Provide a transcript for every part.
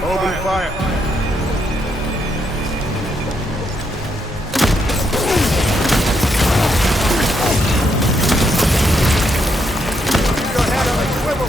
Open fire. Keep your head on a swivel.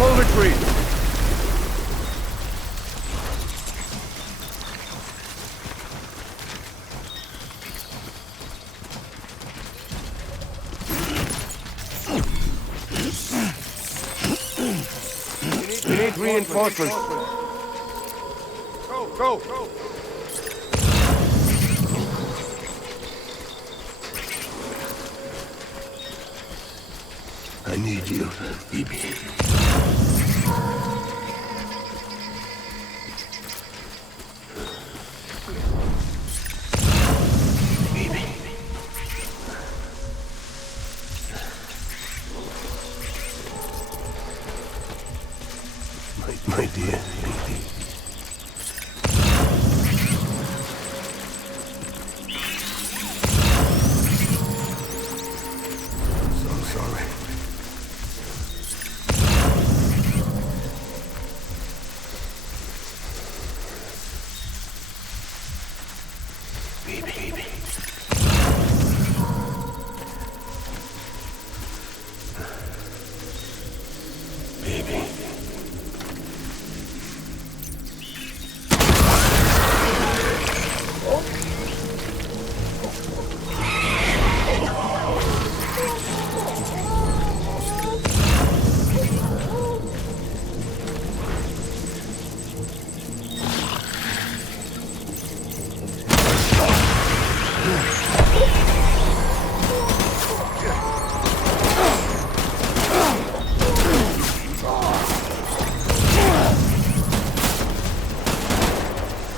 Full retreat. We need reinforcements. Go. I need you, Bibi. Bibi. My dear Bibi. So sorry. Baby. Baby.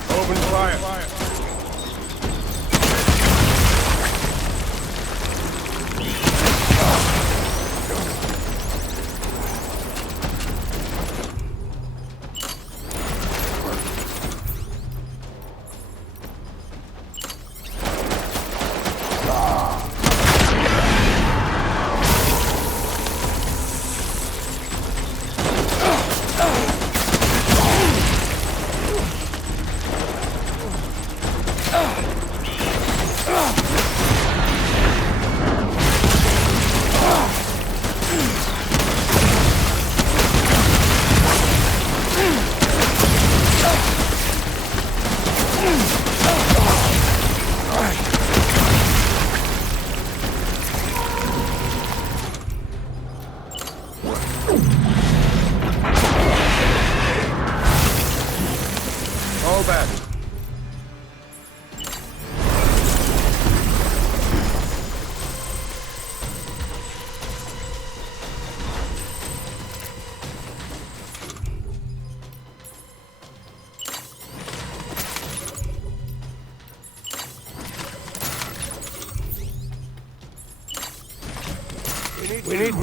Open fire. All back. We need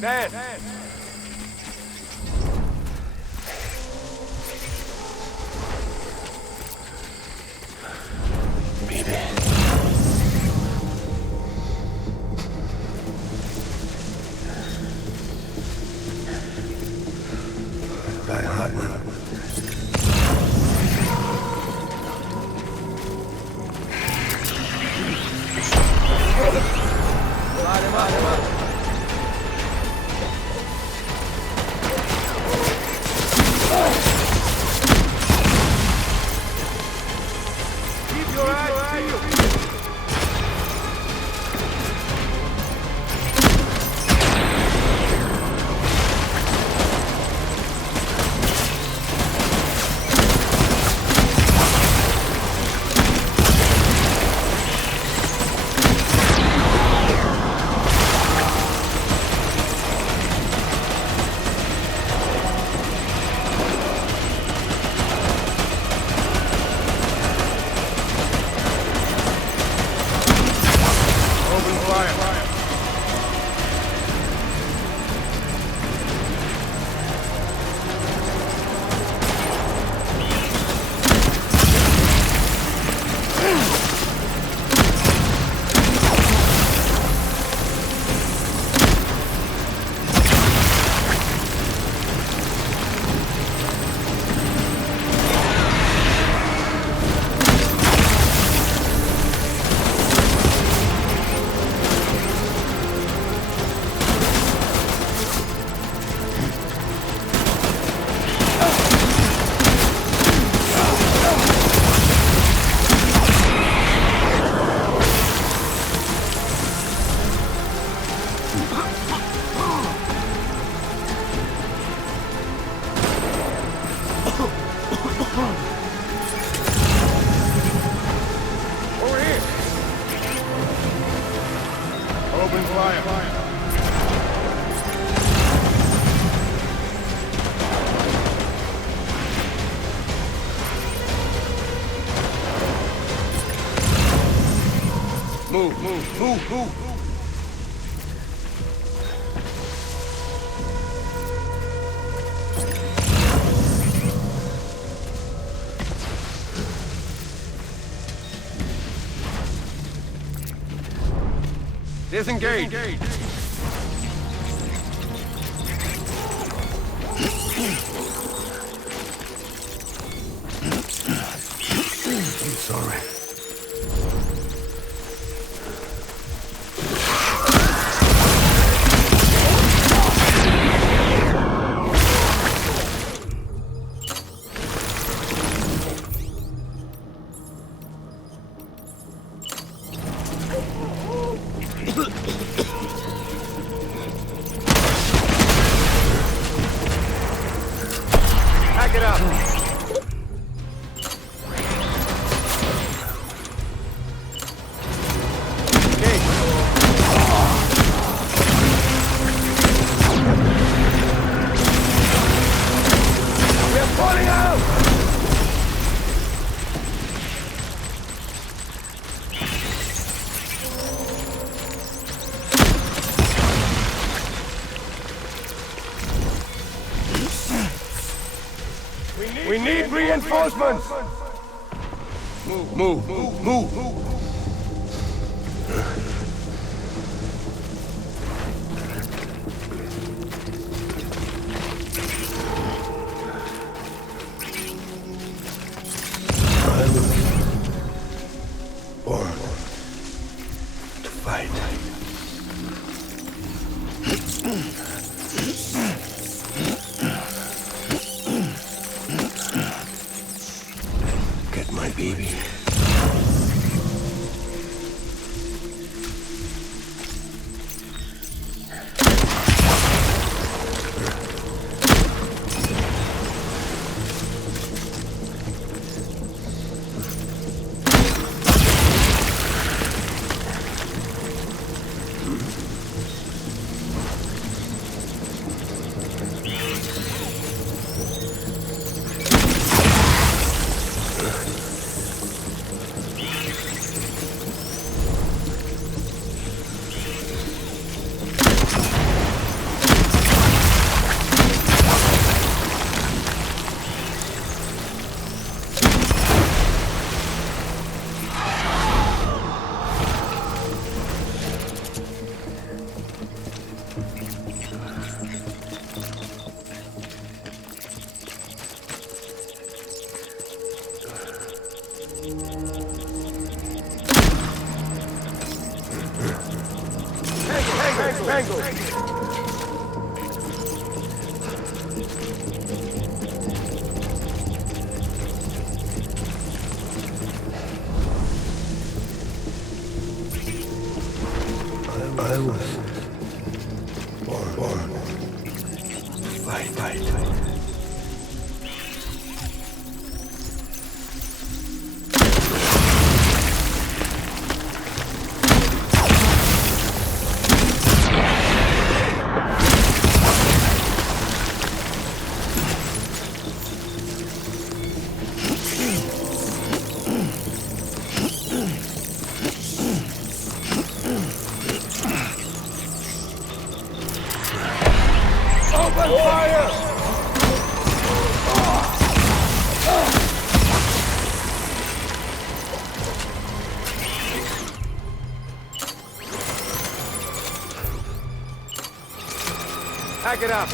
Dan. Baby. Die hard now. Light him up. Keep your eyes peeled. Open fire. Move. Disengage. I'm sorry. Pack it up. We're falling out! We need reinforcements! Move. I was born to fight. Get my baby. Tango. I was born to fight. Open fire! Pack it up.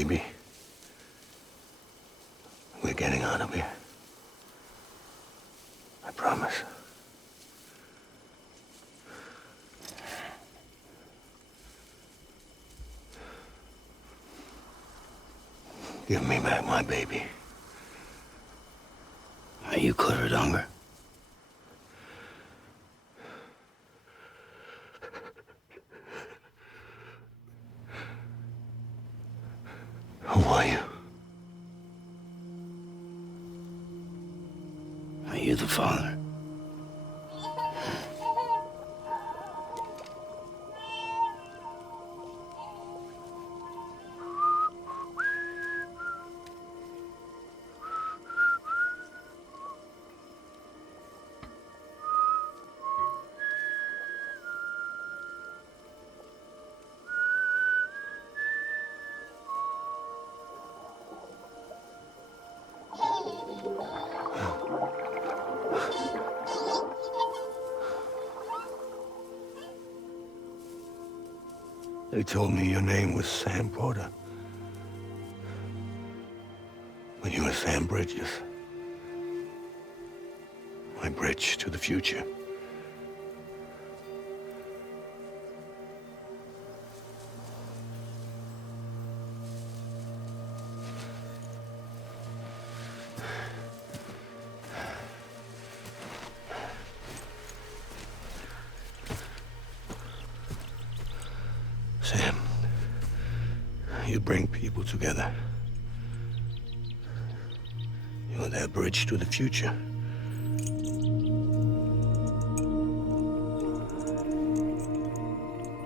Baby, we're getting out of here. I promise. Give me back my baby. Are you clear of hunger? Who are you? Are you the father? They told me your name was Sam Porter. But you were Sam Bridges. My bridge to the future. Sam, you bring people together. You're their bridge to the future.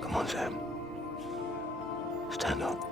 Come on, Sam. Stand up.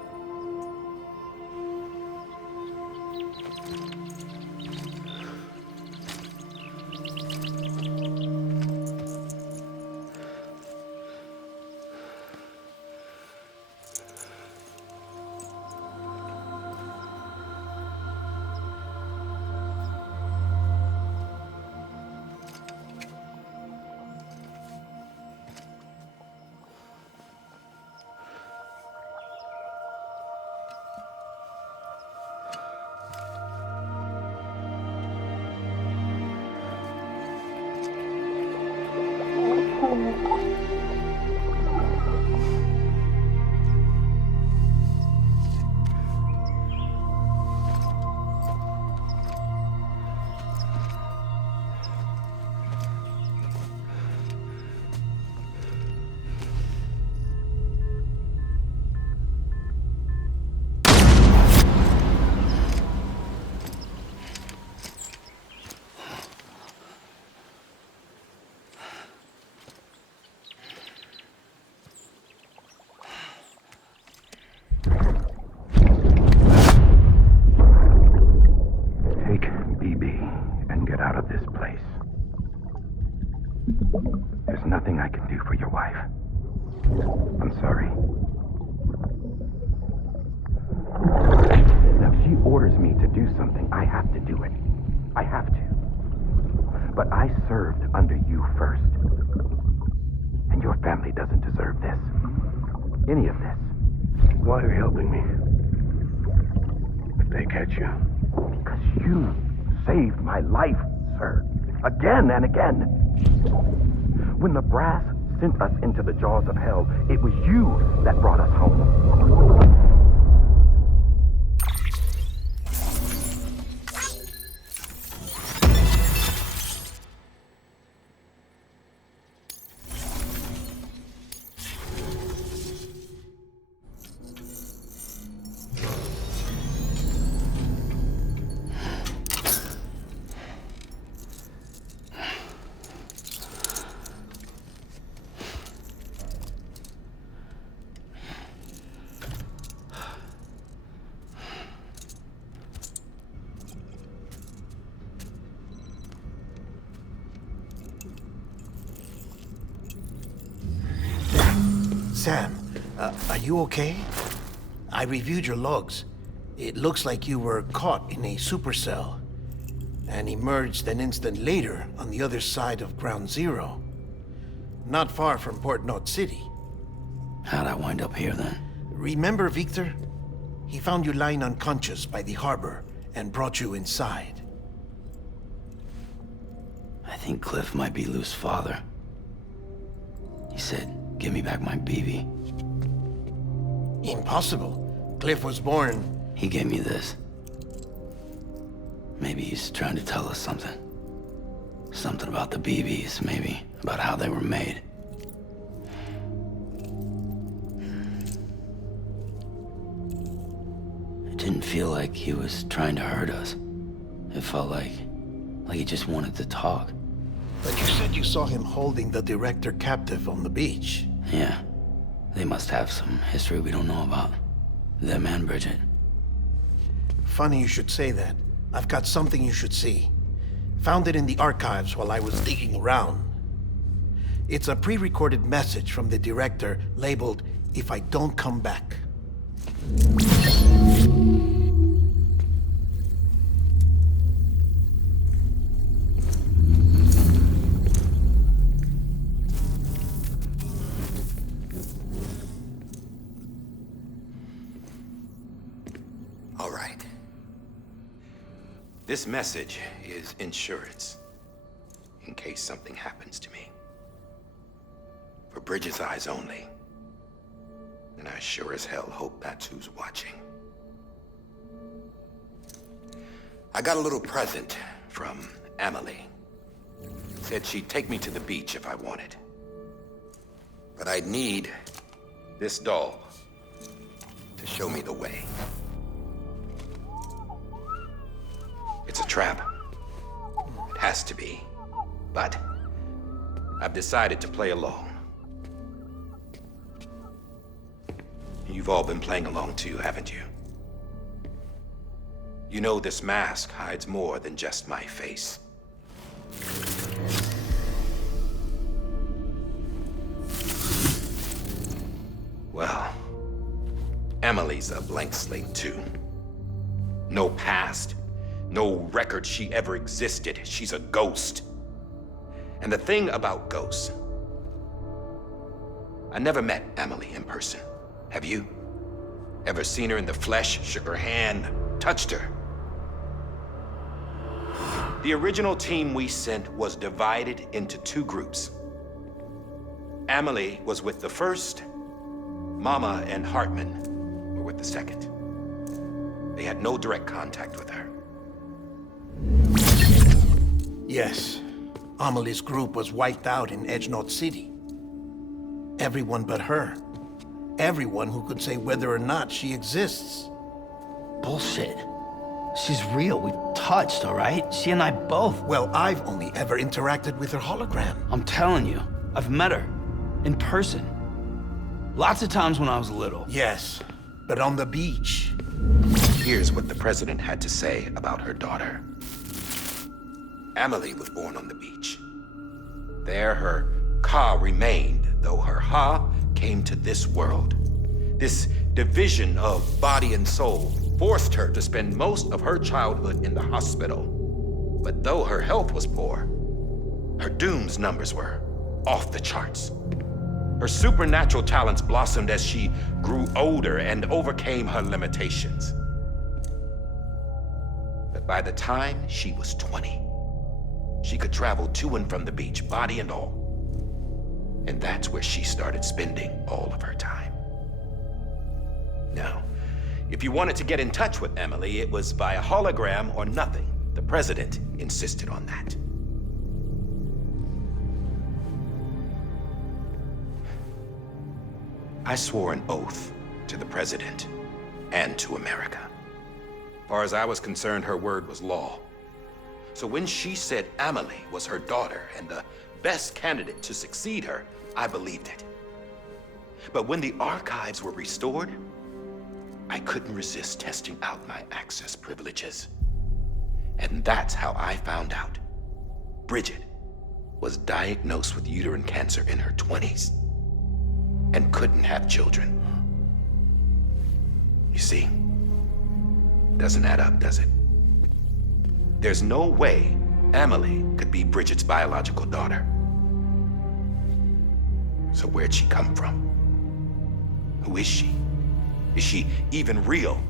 There's nothing I can do for your wife. I'm sorry. Now, if she orders me to do something, I have to do it. I have to. But I served under you first. And your family doesn't deserve this. Any of this. Why are you helping me? If they catch you. Because you saved my life, sir. Again and again. When the brass sent us into the jaws of hell, it was you that brought us home. Sam, are you okay? I reviewed your logs. It looks like you were caught in a supercell and emerged an instant later on the other side of Ground Zero. Not far from Port Knot City. How'd I wind up here then? Remember Victor? He found you lying unconscious by the harbor and brought you inside. I think Cliff might be Lou's father. He said, "Give me back my BB." Impossible. Cliff was born... He gave me this. Maybe he's trying to tell us something. Something about the BBs, maybe. About how they were made. It didn't feel like he was trying to hurt us. It felt like he just wanted to talk. But you said you saw him holding the director captive on the beach. Yeah. They must have some history we don't know about. Them and Bridget. Funny you should say that. I've got something you should see. Found it in the archives while I was digging around. It's a pre-recorded message from the director labeled, "If I don't come back." All right. This message is insurance, in case something happens to me. For Bridget's eyes only. And I sure as hell hope that's who's watching. I got a little present from Emily. Said she'd take me to the beach if I wanted. But I'd need this doll to show me the way. It's a trap. It has to be. But I've decided to play along. You've all been playing along too, haven't you? You know this mask hides more than just my face. Well, Emily's a blank slate too. No past. No record she ever existed. She's a ghost. And the thing about ghosts, I never met Emily in person. Have you? Ever seen her in the flesh, shook her hand, touched her? The original team we sent was divided into two groups. Emily was with the first. Mama and Hartman were with the second. They had no direct contact with her. Yes. Amelie's group was wiped out in Edge Knot City. Everyone but her. Everyone who could say whether or not she exists. Bullshit. She's real. We've touched, all right? She and I both. Well, I've only ever interacted with her hologram. I'm telling you, I've met her. In person. Lots of times when I was little. Yes, but on the beach. Here's what the president had to say about her daughter. Emily was born on the beach. There her Ka remained, though her Ha came to this world. This division of body and soul forced her to spend most of her childhood in the hospital. But though her health was poor, her Doom's numbers were off the charts. Her supernatural talents blossomed as she grew older and overcame her limitations. But by the time she was 20, she could travel to and from the beach, body and all. And that's where she started spending all of her time. Now, if you wanted to get in touch with Emily, it was via hologram or nothing. The president insisted on that. I swore an oath to the president and to America. As far as I was concerned, her word was law. So when she said Emily was her daughter and the best candidate to succeed her, I believed it. But when the archives were restored, I couldn't resist testing out my access privileges. And that's how I found out Bridget was diagnosed with uterine cancer in her 20s and couldn't have children. You see, doesn't add up, does it? There's no way Emily could be Bridget's biological daughter. So where'd she come from? Who is she? Is she even real?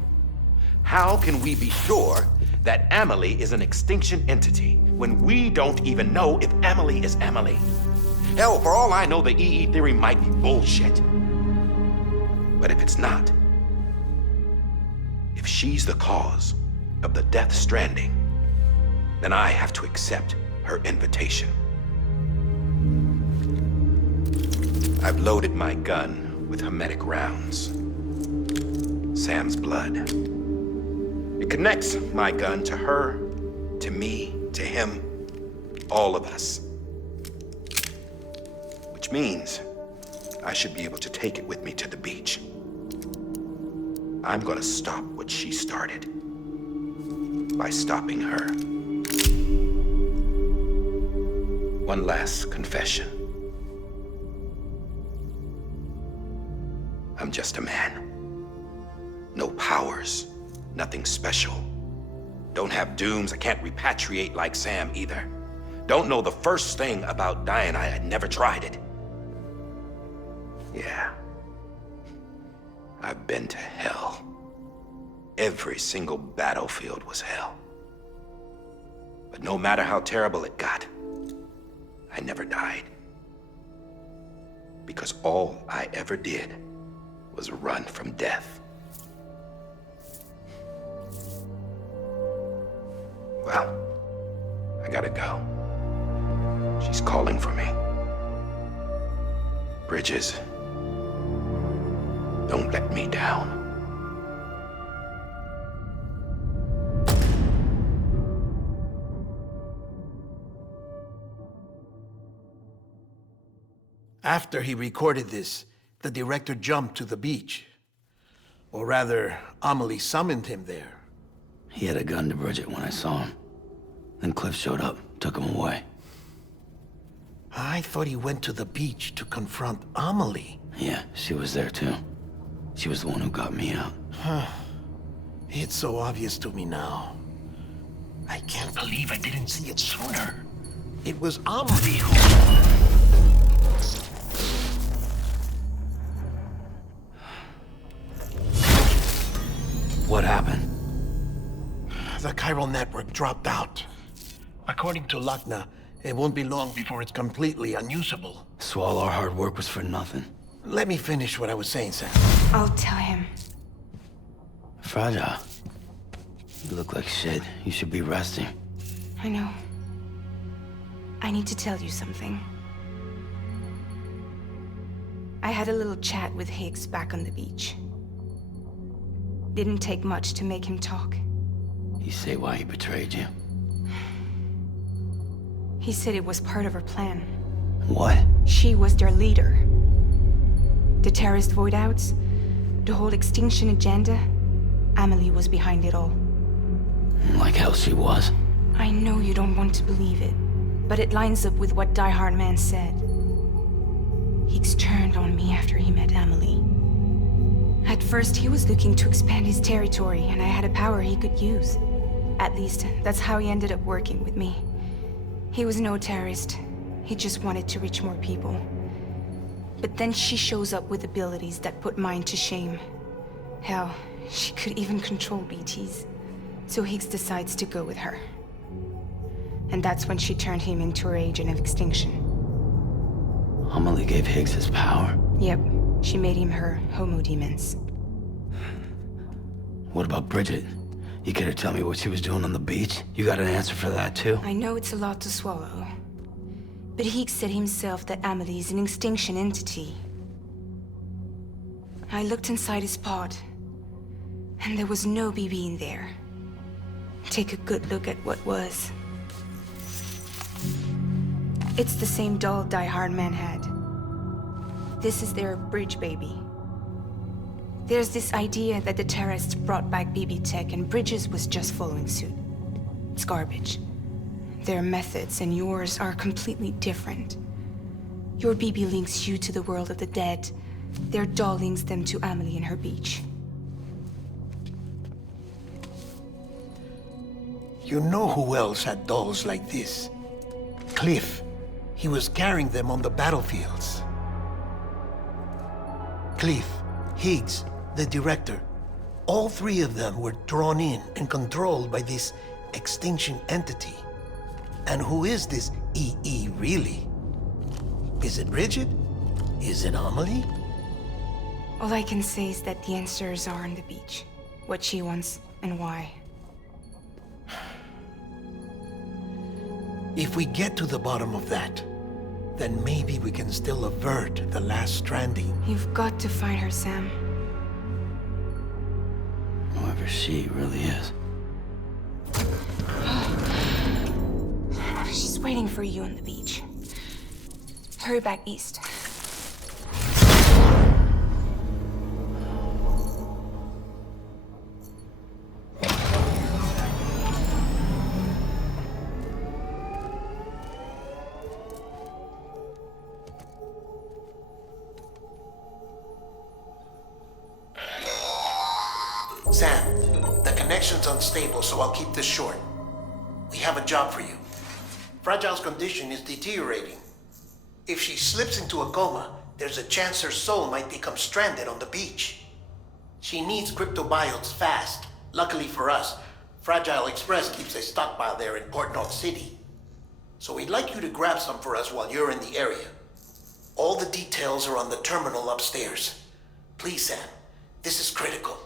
How can we be sure that Amelie is an extinction entity when we don't even know if Amelie is Amelie? Hell, for all I know, the EE theory might be bullshit. But if it's not, if she's the cause of the death stranding, then I have to accept her invitation. I've loaded my gun with hermetic rounds. Sam's blood. It connects my gun to her, to me, to him, all of us. Which means I should be able to take it with me to the beach. I'm gonna stop what she started by stopping her. One last confession. I'm just a man. No powers, nothing special. Don't have dooms, I can't repatriate like Sam either. Don't know the first thing about dying, I had never tried it. Yeah. I've been to hell. Every single battlefield was hell. But no matter how terrible it got, I never died. Because all I ever did was run from death. Well, I gotta go. She's calling for me. Bridges, don't let me down. After he recorded this, the director jumped to the beach. Or rather, Amelie summoned him there. He had a gun to Bridget when I saw him. Then Cliff showed up, took him away. I thought he went to the beach to confront Amelie. Yeah, she was there too. She was the one who got me out. It's so obvious to me now. I can't believe I didn't see it sooner. It was Amelie who... What happened? The chiral network dropped out. According to Lachna, it won't be long before it's completely unusable. So all our hard work was for nothing. Let me finish what I was saying, Sam. I'll tell him. Fragile. You look like shit. You should be resting. I know. I need to tell you something. I had a little chat with Higgs back on the beach. Didn't take much to make him talk. You say why he betrayed you? He said it was part of her plan. What? She was their leader. The terrorist voidouts, the whole extinction agenda, Amelie was behind it all. Like hell she was. I know you don't want to believe it, but it lines up with what Die Hard Man said. Higgs turned on me after he met Amelie. At first, he was looking to expand his territory, and I had a power he could use. At least, that's how he ended up working with me. He was no terrorist. He just wanted to reach more people. But then she shows up with abilities that put mine to shame. Hell, she could even control BTs. So Higgs decides to go with her. And that's when she turned him into her agent of extinction. Amelie gave Higgs his power? Yep, she made him her Homo Demens. What about Bridget? You care to tell me what she was doing on the beach? You got an answer for that too? I know it's a lot to swallow. But Higgs said himself that Amelie is an extinction entity. I looked inside his pod, and there was no BB in there. Take a good look at what was. It's the same doll Die Hard Man had. This is their bridge baby. There's this idea that the terrorists brought back BB tech and Bridges was just following suit. It's garbage. Their methods and yours are completely different. Your BB links you to the world of the dead. Their doll links them to Amelie and her beach. You know who else had dolls like this? Cliff. He was carrying them on the battlefields. Cliff, Higgs, the director. All three of them were drawn in and controlled by this extinction entity. And who is this EE really? Is it Bridget? Is it Amelie? All I can say is that the answers are on the beach. What she wants and why. If we get to the bottom of that, then maybe we can still avert the last stranding. You've got to find her, Sam. Whoever she really is. She's waiting for you on the beach. Hurry back east. Sam, the connection's unstable, so I'll keep this short. We have a job for you. Fragile's condition is deteriorating. If she slips into a coma, there's a chance her soul might become stranded on the beach. She needs cryptobiotes fast. Luckily for us, Fragile Express keeps a stockpile there in Port North City. So we'd like you to grab some for us while you're in the area. All the details are on the terminal upstairs. Please, Sam, this is critical.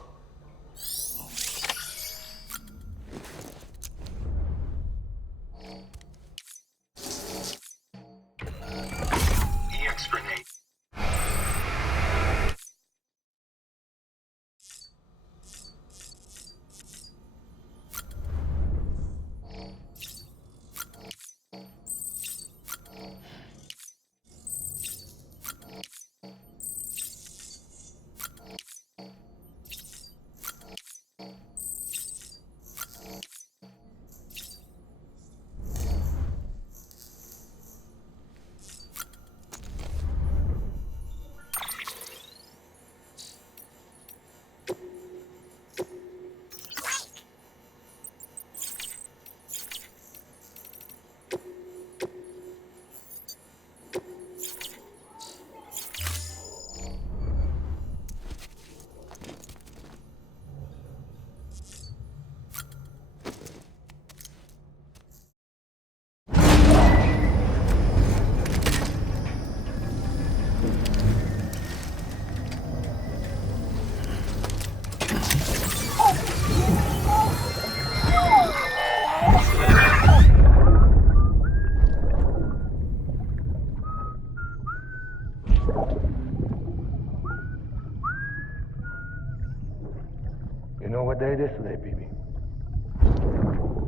You know what day it is today, BB?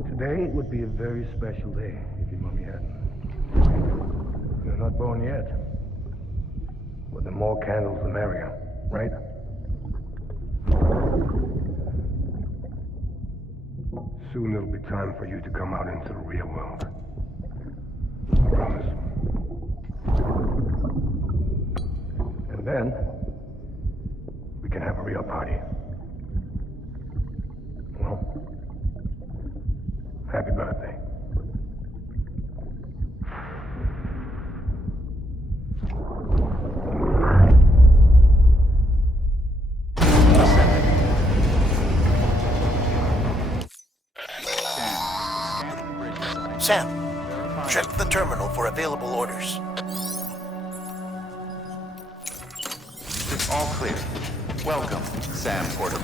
Today would be a very special day if your mommy hadn't. You're not born yet. But the more candles, the merrier, right? Soon it'll be time for you to come out into the real world. I promise. And then, we can have a real party. Well, happy birthday. Sam, check the terminal for available orders. All clear. Welcome, Sam Porter.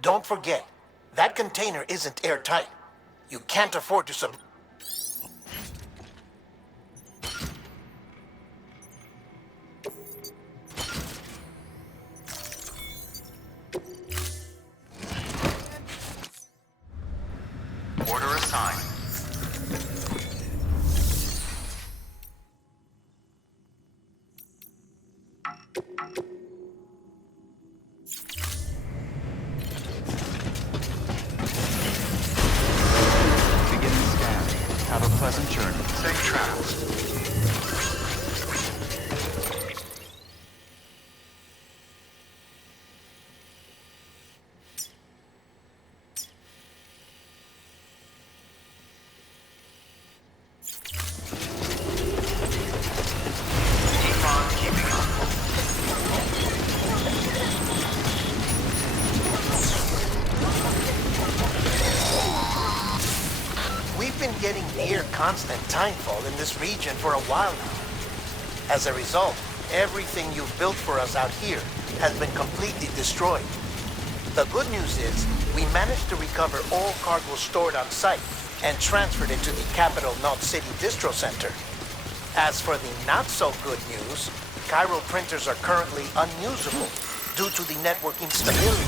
Don't forget, that container isn't airtight. You can't afford to Order assigned. We've been getting near constant timefall in this region for a while now. As a result, everything you've built for us out here has been completely destroyed. The good news is, we managed to recover all cargo stored on site and transferred it to the Capital Knot City Distro Center. As for the not-so-good news, chiral printers are currently unusable due to the network instability.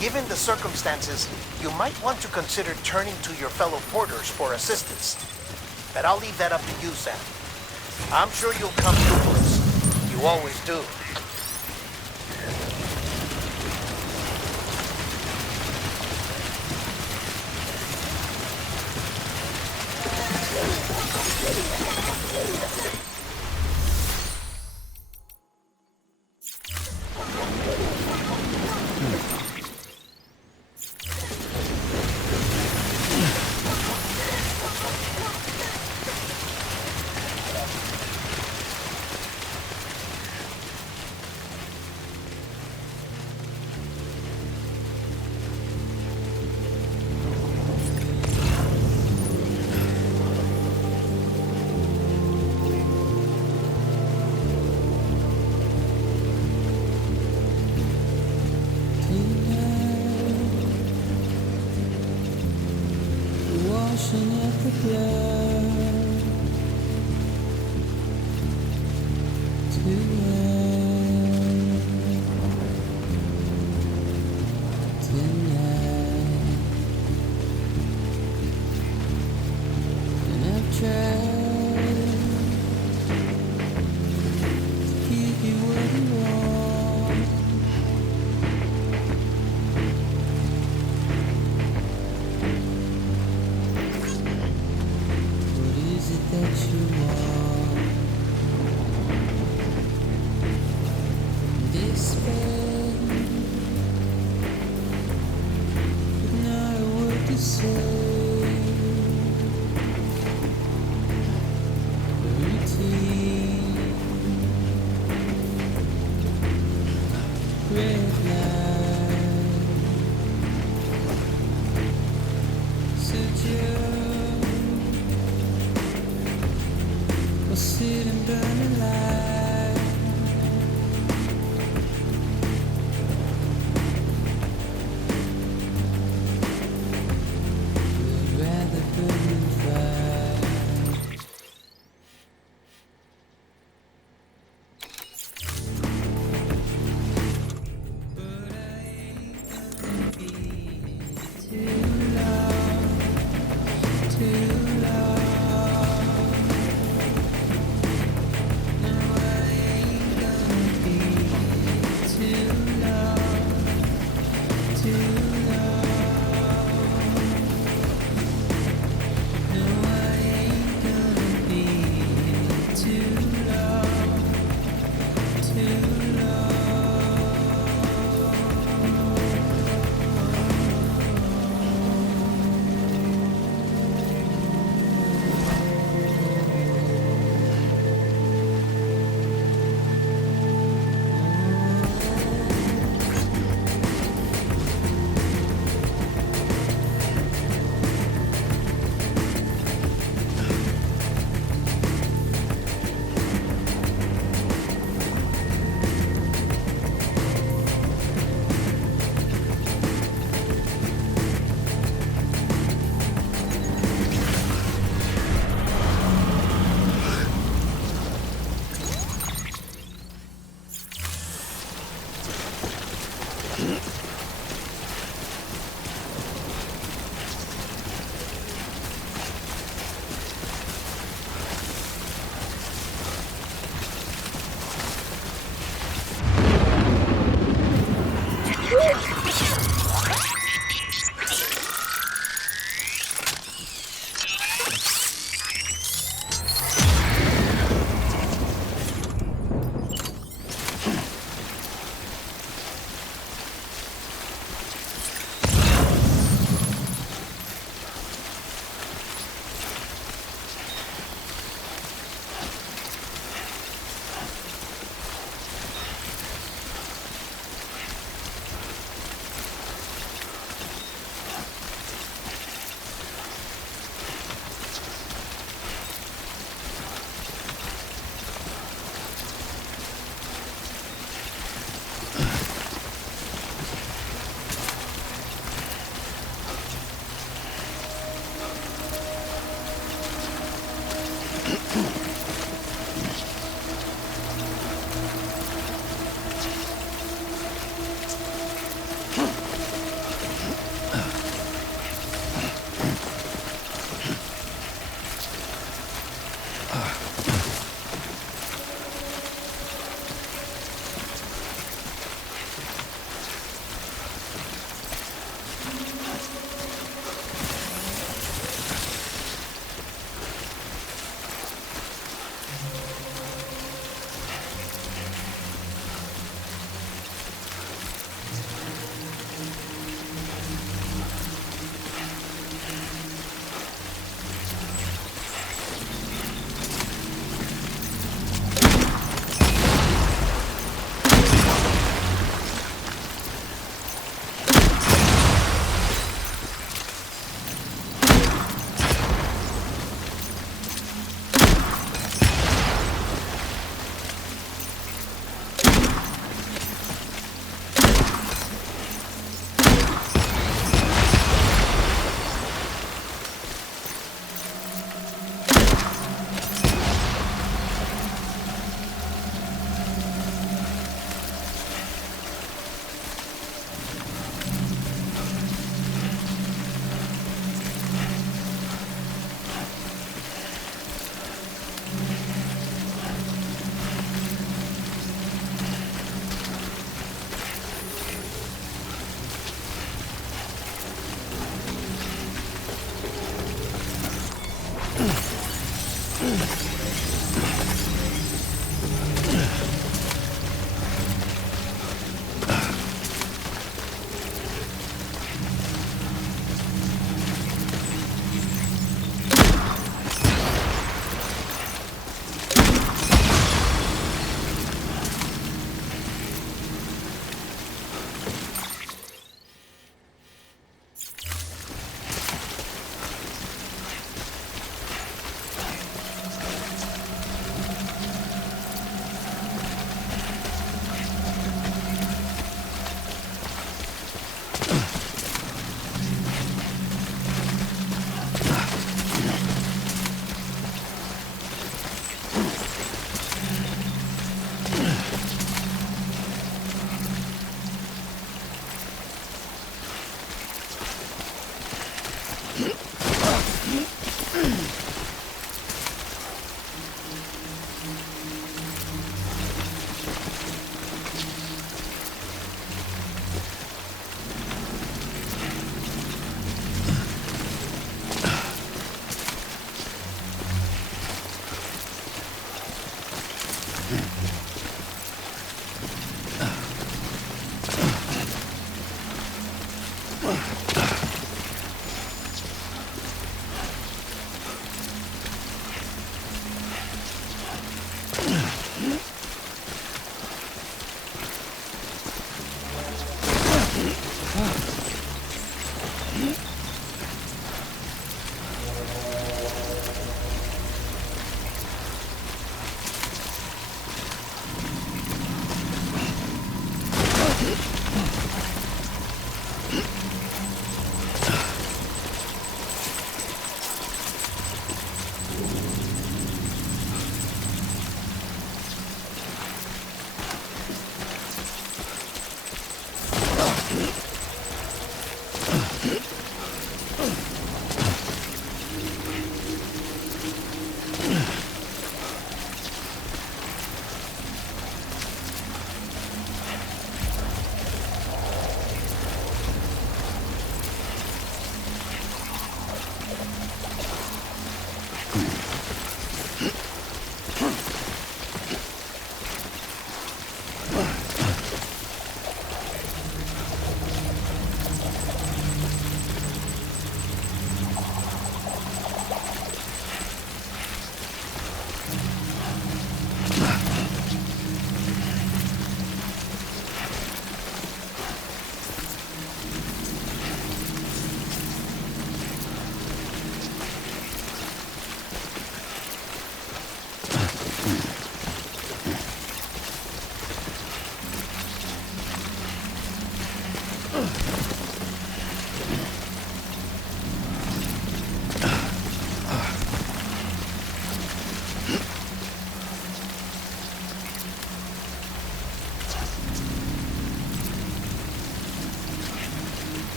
Given the circumstances, you might want to consider turning to your fellow porters for assistance. But I'll leave that up to you, Sam. I'm sure you'll come through for us. You always do.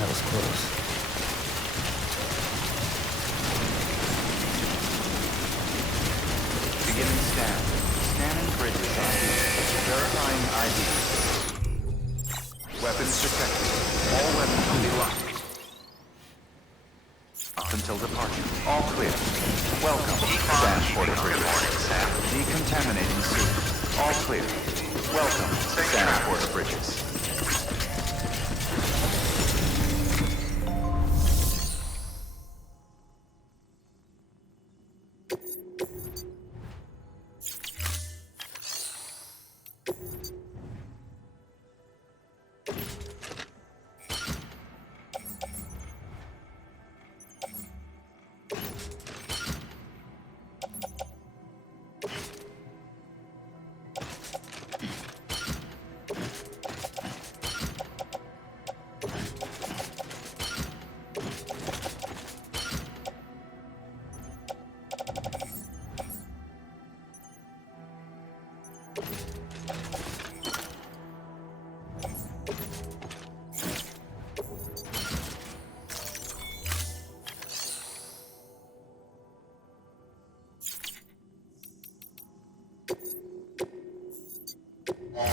That was close. Beginning scan. Scanning bridges ID. Verifying ID. Weapons detected. All weapons will be locked. Up until departure. All clear. Welcome, Sam Porter Bridges. Good morning, Sam. Decontaminating suit. All clear. Welcome, Sam Porter Bridges.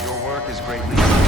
Your work is greatly appreciated.